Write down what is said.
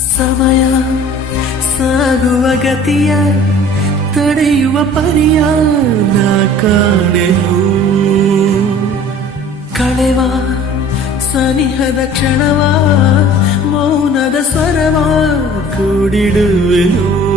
ಸಮಯ ಸಾಗುವ ಗತಿಯ ತಡೆಯುವ ಪರಿಯ ನಾ ಕಾಣೆನು. ಕಳೆವ ಸನಿಹದ ಕ್ಷಣವ ಮೌನದ ಸ್ವರವ ಕೂಡಿಡುವೆನು.